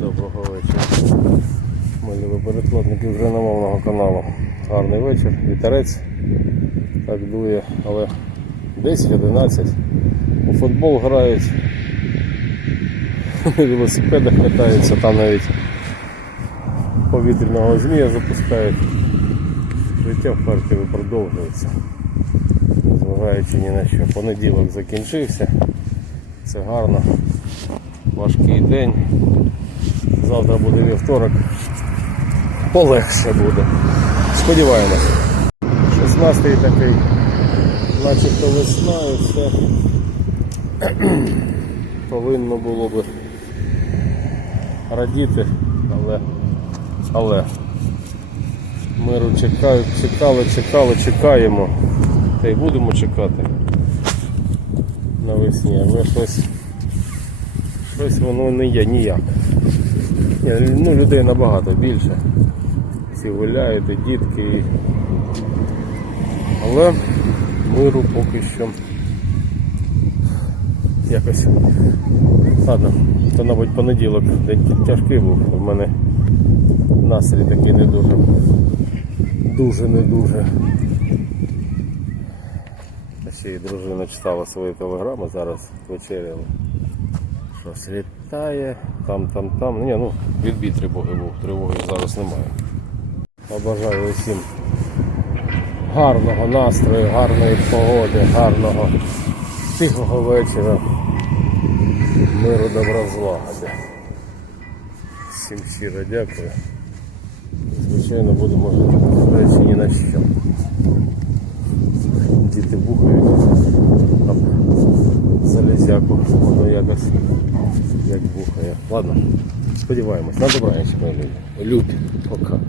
Доброго вечора. Ми любі переплотники україномовного каналу. Гарний вечір, вітерець. Так дує, але 10-11. У футбол грають. На велосипедах катаються, там навіть повітряного змія запускають. Життя в Харкові продовжується. Незважаючи ні на що. Понеділок закінчився. Це гарно. Важкий день. Завтра буде вівторок. Полегше буде. Сподіваємося. 16-й такий, начебто весна і все повинно було би радіти, але, але миру чекають, чекали, чекали, чекаємо. Та й будемо чекати навесні, але щось, щось воно не є ніяк. Ні, ну, людей набагато більше. Всі гуляють, і дітки. І... Але миру поки що якось. Ладно, то, мабуть, понеділок тяжкий був. У мене настрій такий не дуже. Дуже не дуже. Ще й дружина читала свої телеграми, зараз вечеряла. Щось літає, там, там, там. Ні, ну, відбій тривоги був, тривоги зараз немає. Побажаю усім гарного настрою, гарної погоди, гарного тихого вечора. Миру добра злагоди. Всім щиро дякую. Звичайно, будемо жити ні на що. Діти бухають там залізяку, воно якось як бухає. Ладно, сподіваємось, на добраніч, мої люди. Пока.